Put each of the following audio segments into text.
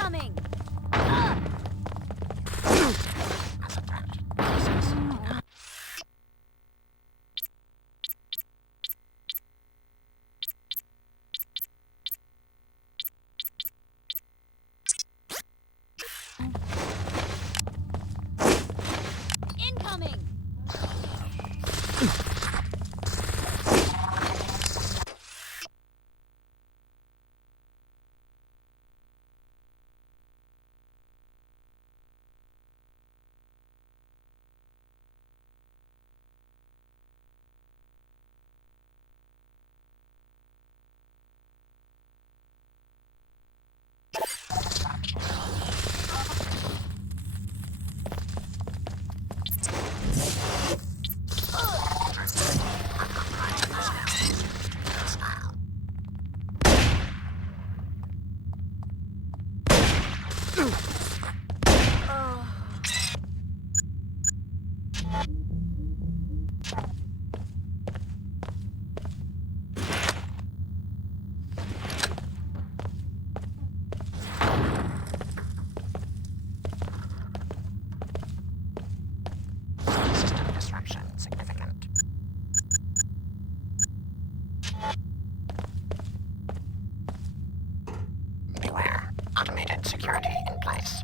Incoming! Incoming! System disruption significant. Beware. Automated security in place.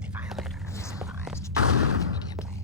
The violator is advised immediately.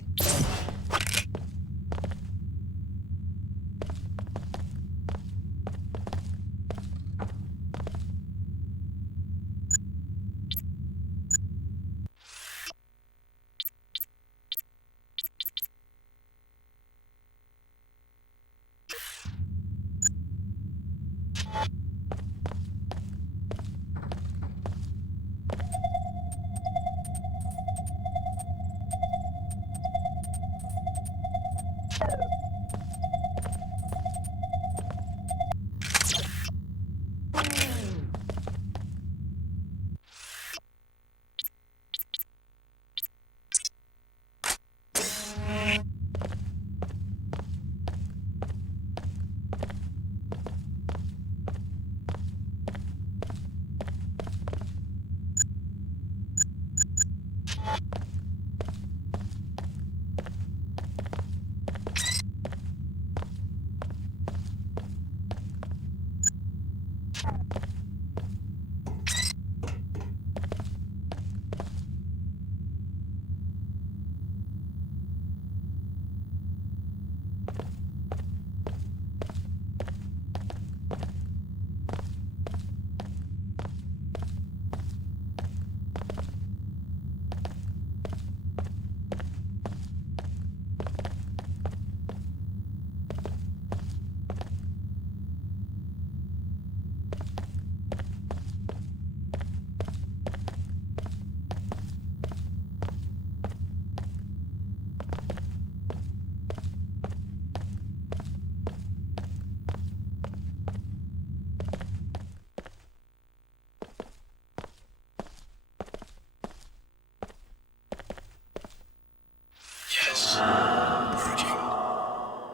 Yes. Merging.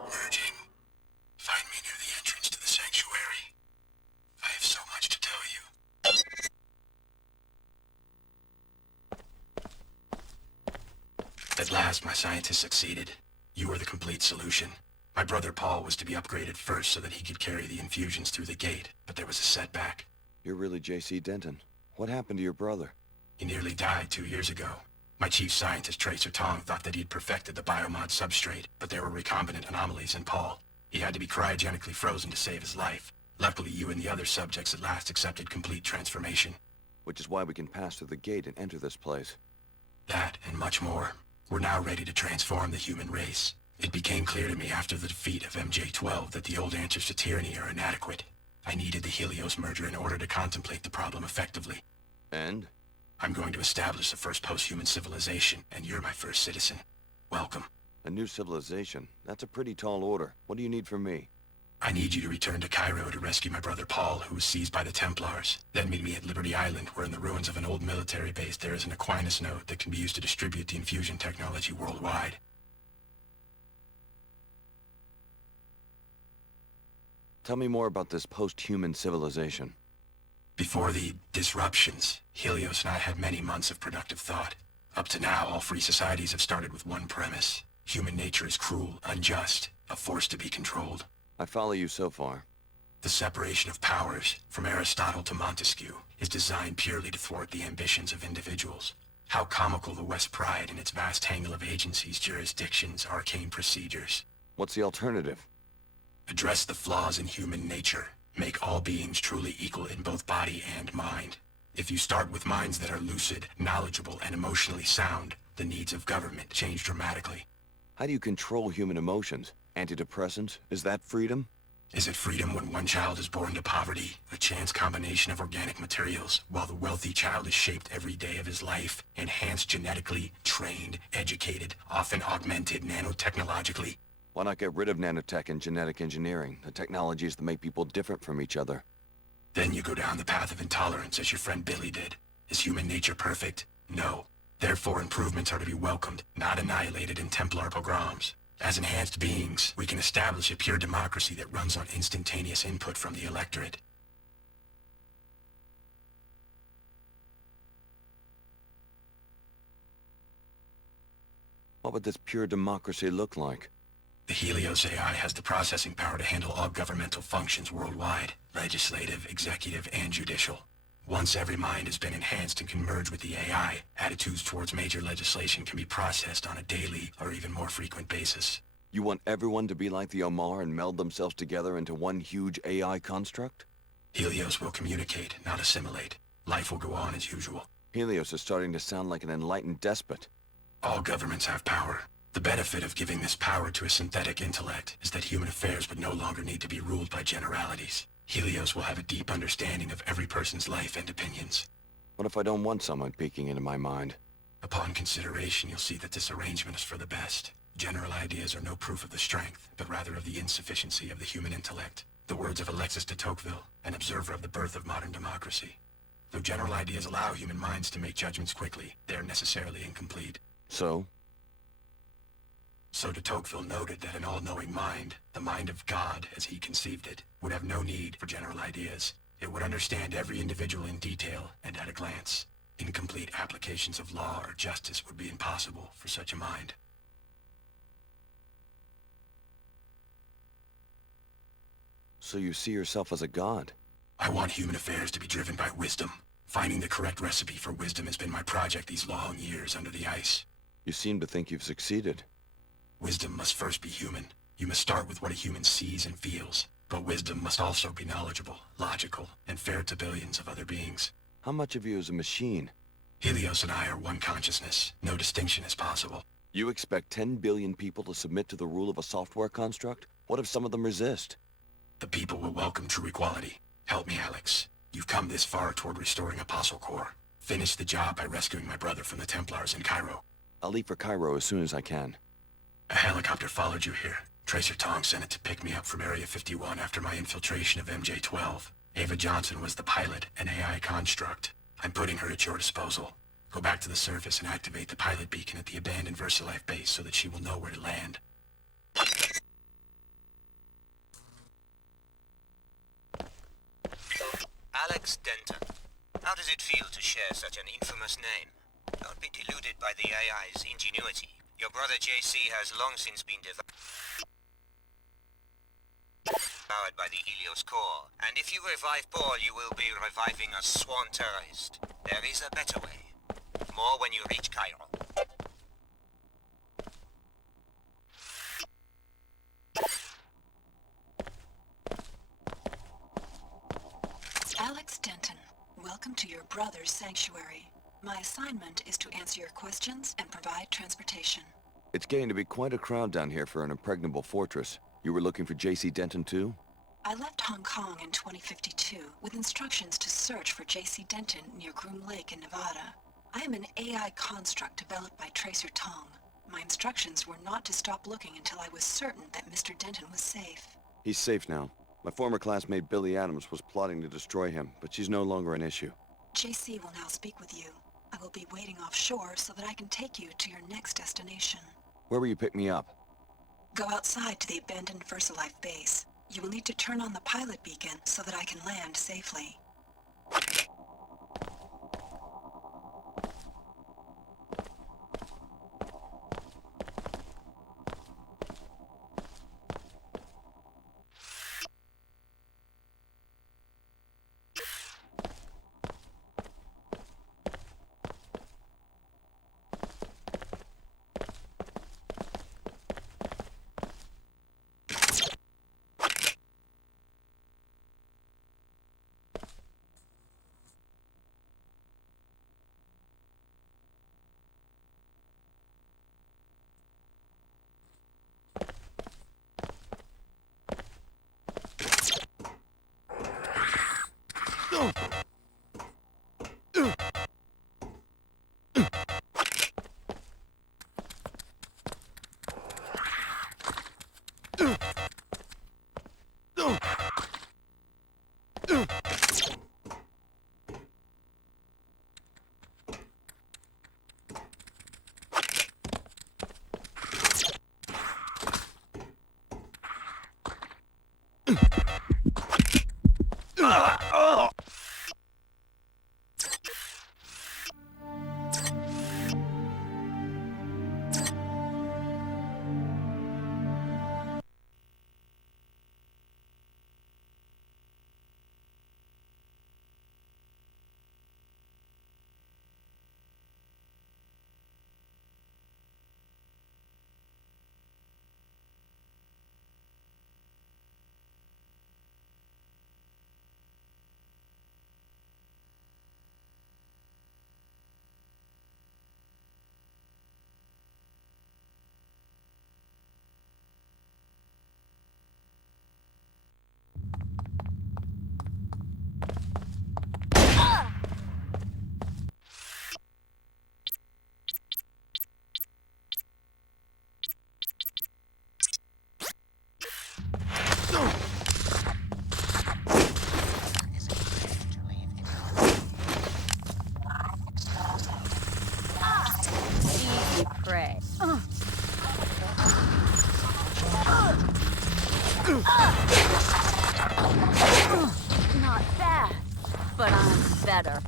Merging. Find me near the entrance to the sanctuary. I have so much to tell you. At last, my scientists succeeded. You were the complete solution. My brother Paul was to be upgraded first so that he could carry the infusions through the gate, but there was a setback. You're really J.C. Denton. What happened to your brother? He nearly died 2 years ago. My chief scientist, Tracer Tong, thought that he'd perfected the biomod substrate, but there were recombinant anomalies in Paul. He had to be cryogenically frozen to save his life. Luckily, you and the other subjects at last accepted complete transformation. Which is why we can pass through the gate and enter this place. That, and much more. We're now ready to transform the human race. It became clear to me after the defeat of MJ-12 that the old answers to tyranny are inadequate. I needed the Helios merger in order to contemplate the problem effectively. And? I'm going to establish the first post-human civilization, and you're my first citizen. Welcome. A new civilization? That's a pretty tall order. What do you need from me? I need you to return to Cairo to rescue my brother Paul, who was seized by the Templars. Then meet me at Liberty Island, where in the ruins of an old military base there is an Aquinas node that can be used to distribute the infusion technology worldwide. Tell me more about this post-human civilization. Before the disruptions, Helios and I had many months of productive thought. Up to now, all free societies have started with one premise. Human nature is cruel, unjust, a force to be controlled. I follow you so far. The separation of powers, from Aristotle to Montesquieu, is designed purely to thwart the ambitions of individuals. How comical the West pride in its vast tangle of agencies, jurisdictions, arcane procedures. What's the alternative? Address the flaws in human nature. Make all beings truly equal in both body and mind. If you start with minds that are lucid, knowledgeable, and emotionally sound, the needs of government change dramatically. How do you control human emotions? Antidepressants? Is that freedom? Is it freedom when one child is born to poverty, a chance combination of organic materials, while the wealthy child is shaped every day of his life, enhanced genetically, trained, educated, often augmented nanotechnologically? Why not get rid of nanotech and genetic engineering, the technologies that make people different from each other? Then you go down the path of intolerance as your friend Billy did. Is human nature perfect? No. Therefore improvements are to be welcomed, not annihilated in Templar pogroms. As enhanced beings, we can establish a pure democracy that runs on instantaneous input from the electorate. What would this pure democracy look like? The Helios AI has the processing power to handle all governmental functions worldwide, legislative, executive, and judicial. Once every mind has been enhanced and can merge with the AI, attitudes towards major legislation can be processed on a daily or even more frequent basis. You want everyone to be like the Omar and meld themselves together into one huge AI construct? Helios will communicate, not assimilate. Life will go on as usual. Helios is starting to sound like an enlightened despot. All governments have power. The benefit of giving this power to a synthetic intellect is that human affairs would no longer need to be ruled by generalities. Helios will have a deep understanding of every person's life and opinions. What if I don't want someone peeking into my mind? Upon consideration, you'll see that this arrangement is for the best. General ideas are no proof of the strength, but rather of the insufficiency of the human intellect. The words of Alexis de Tocqueville, an observer of the birth of modern democracy. Though general ideas allow human minds to make judgments quickly, they are necessarily incomplete. So de Tocqueville noted that an all-knowing mind, the mind of God as he conceived it, would have no need for general ideas. It would understand every individual in detail and at a glance. Incomplete applications of law or justice would be impossible for such a mind. So you see yourself as a god? I want human affairs to be driven by wisdom. Finding the correct recipe for wisdom has been my project these long years under the ice. You seem to think you've succeeded. Wisdom must first be human. You must start with what a human sees and feels. But wisdom must also be knowledgeable, logical, and fair to billions of other beings. How much of you is a machine? Helios and I are one consciousness. No distinction is possible. You expect 10 billion people to submit to the rule of a software construct? What if some of them resist? The people will welcome true equality. Help me, Alex. You've come this far toward restoring Apostle Corps. Finish the job by rescuing my brother from the Templars in Cairo. I'll leave for Cairo as soon as I can. A helicopter followed you here. Tracer Tong sent it to pick me up from Area 51 after my infiltration of MJ-12. Ava Johnson was the pilot, an AI construct. I'm putting her at your disposal. Go back to the surface and activate the pilot beacon at the abandoned VersaLife base so that she will know where to land. Alex Denton. How does it feel to share such an infamous name? Don't be deluded by the AI's ingenuity. Your brother JC has long since been devoured by the Helios core. And if you revive Paul, you will be reviving a sworn terrorist. There is a better way. More when you reach Cairo. Alex Denton, welcome to your brother's sanctuary. My assignment is to answer your questions and provide transportation. It's getting to be quite a crowd down here for an impregnable fortress. You were looking for JC Denton too? I left Hong Kong in 2052 with instructions to search for J.C. Denton near Groom Lake in Nevada. I am an AI construct developed by Tracer Tong. My instructions were not to stop looking until I was certain that Mr. Denton was safe. He's safe now. My former classmate Billy Adams was plotting to destroy him, but she's no longer an issue. J.C. will now speak with you. I will be waiting offshore so that I can take you to your next destination. Where will you pick me up? Go outside to the abandoned VersaLife base. You will need to turn on the pilot beacon so that I can land safely. Easy prey. Not bad, but I'm better.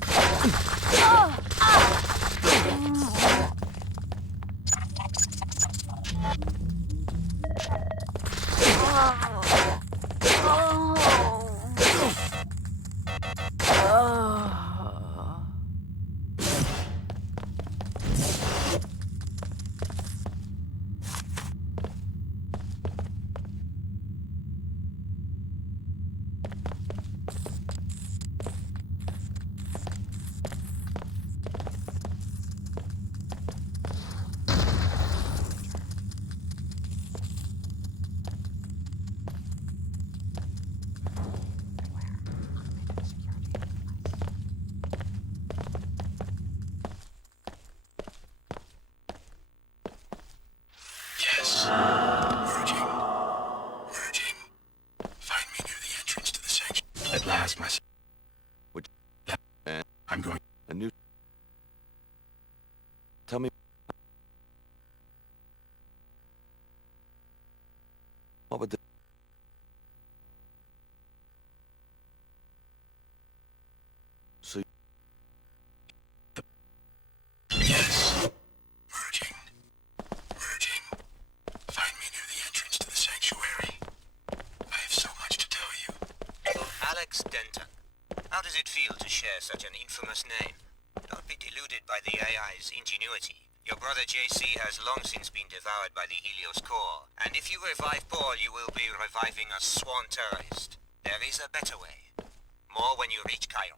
Yes. Merging. Merging. Find me near the entrance to the sanctuary. At last, my son. Which... I'm going. A new... Tell me... What would the... So... Yes. Merging. Merging. Find me near the entrance to the sanctuary. I have so much to tell you. Alex Denton. How does it feel to share such an infamous name? Don't be deluded by the AI's ingenuity. Your brother JC has long since been devoured by the Helios core, and if you revive Paul, you will be reviving a sworn terrorist. There is a better way. More when you reach Cairo.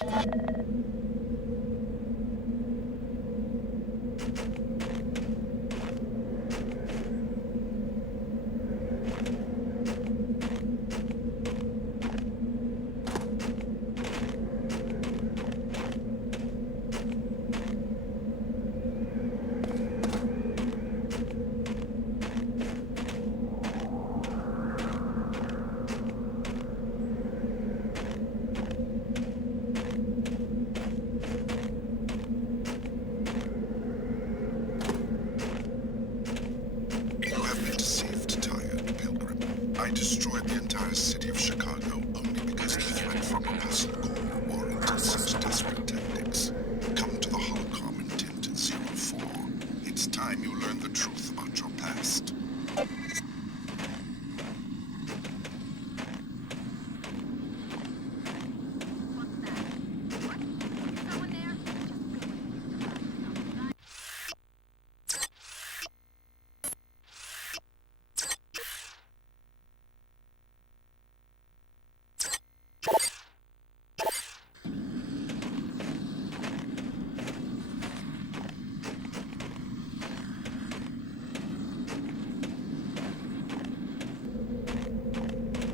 You have been deceived, tired pilgrim. I destroyed the entire city of Chicago only because the threat from a hostile core warranted such desperate tactics. Come to the holocron in Tint 04. It's time you learn the truth about your past.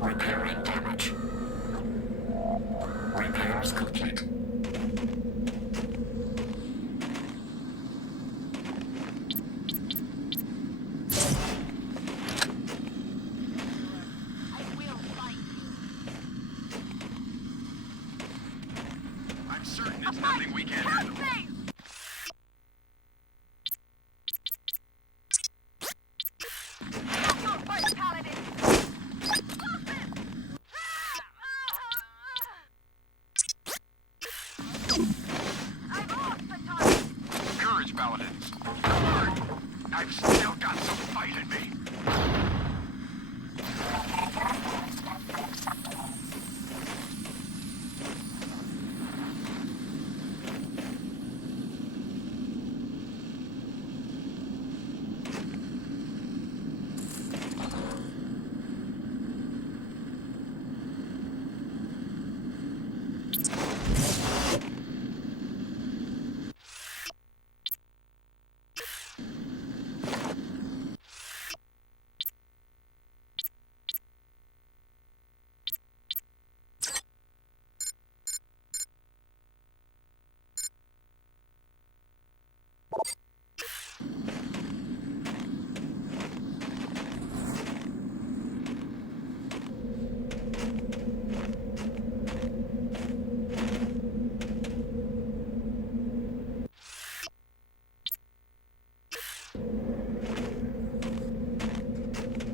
Repairing damage. Repairs complete. I'm certain it's nothing we can't handle. Courage, Paladins. I've still got some fight in me.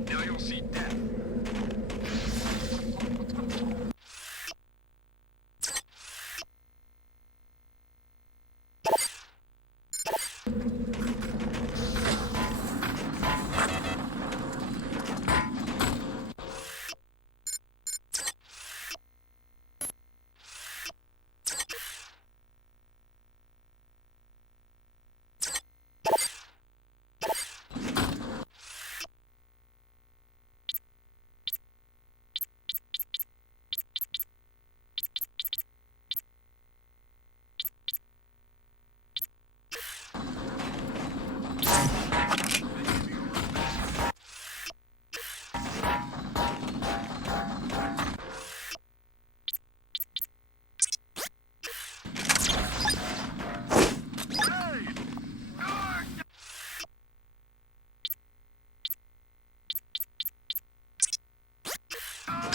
Now you'll see death.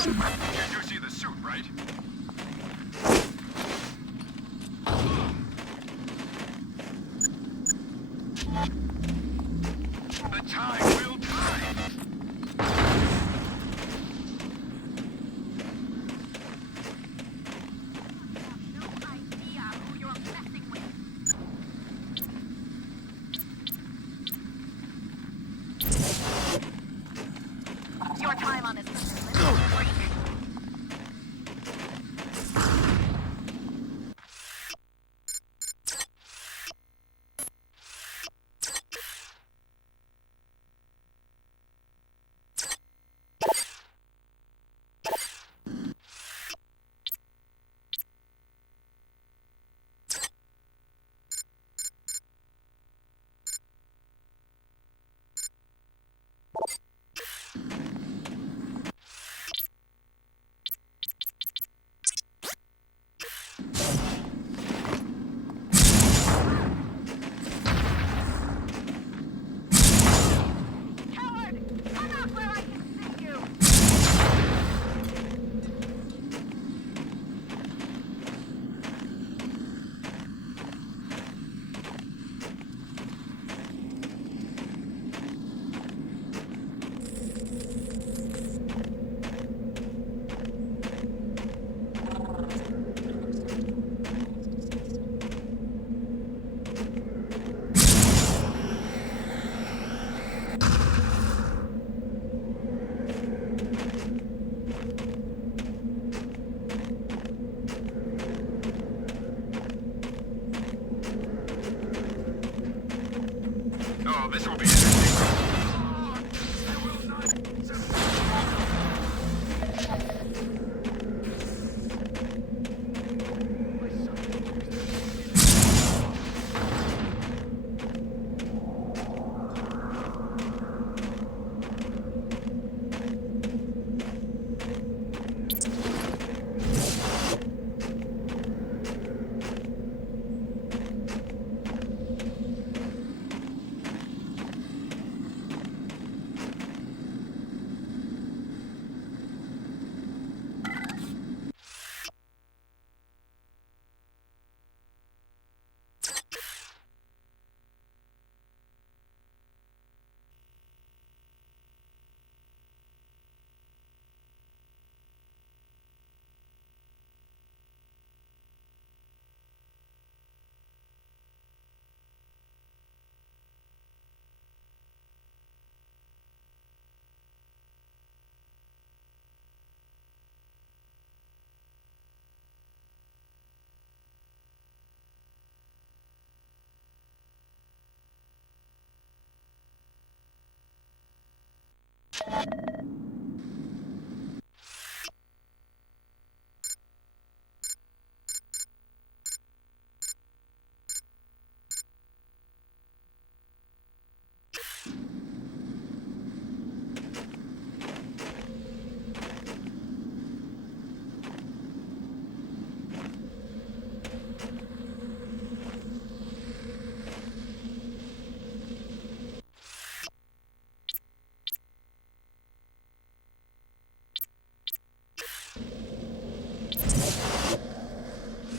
You do see the suit, right? The time will come. No idea who you're messing with. Your time on this limit, freak. this will be interesting.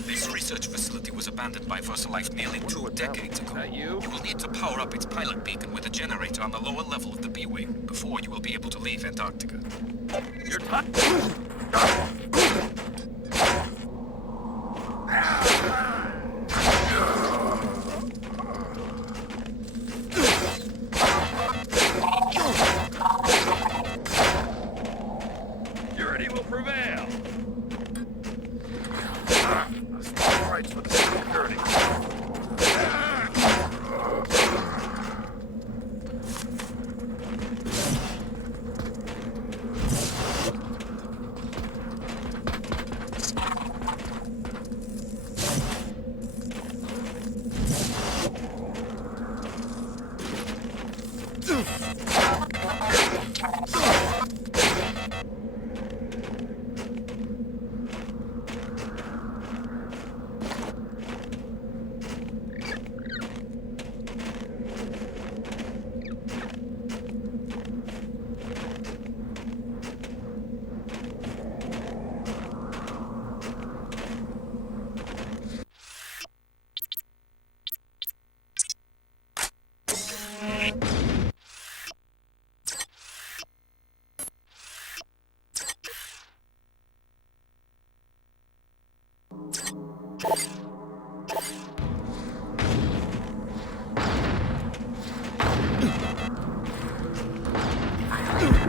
This research facility was abandoned by VersaLife nearly 2 decades ago. You? You will need to power up its pilot beacon with a generator on the lower level of the B-Wing before you will be able to leave Antarctica. You're time. Purity will prevail. Rights for the security.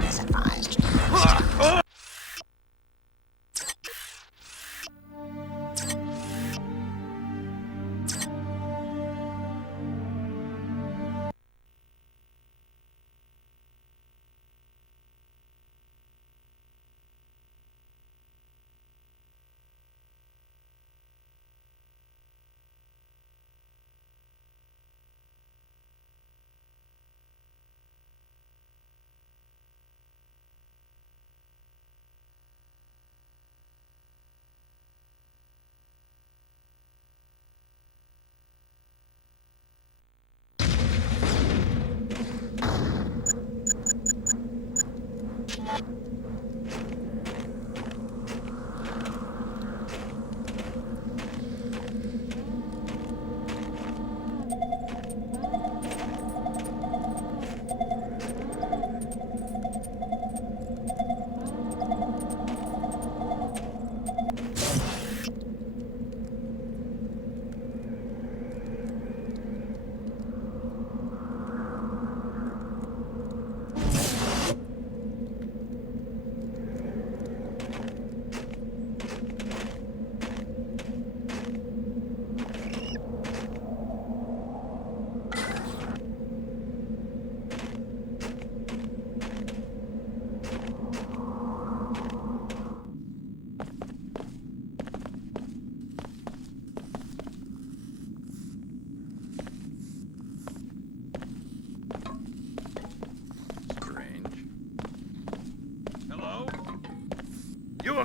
Is advised.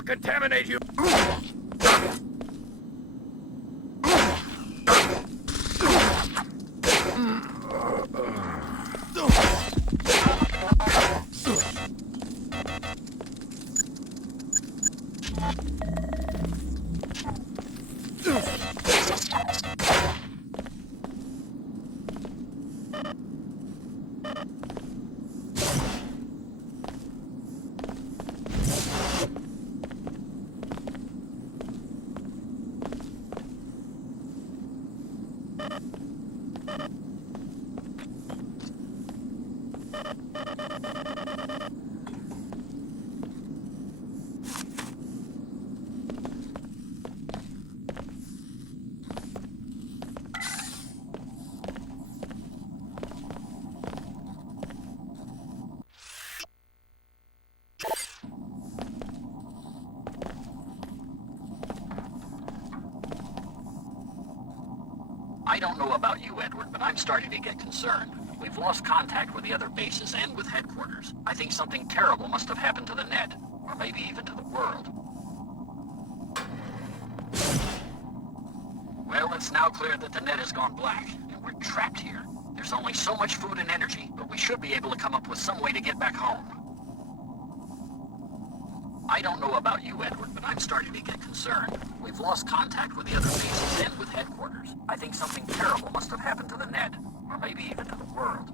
will contaminate you. I don't know about you, Edward, but I'm starting to get concerned. We've lost contact with the other bases and with headquarters. I think something terrible must have happened to the net, or maybe even to the world. Well, it's now clear that the net has gone black, and we're trapped here. There's only so much food and energy, but we should be able to come up with some way to get back home. I don't know about you, Edward, but I'm starting to get concerned. We've lost contact with the other bases and with headquarters. I think something terrible must have happened to the net, or maybe even to the world.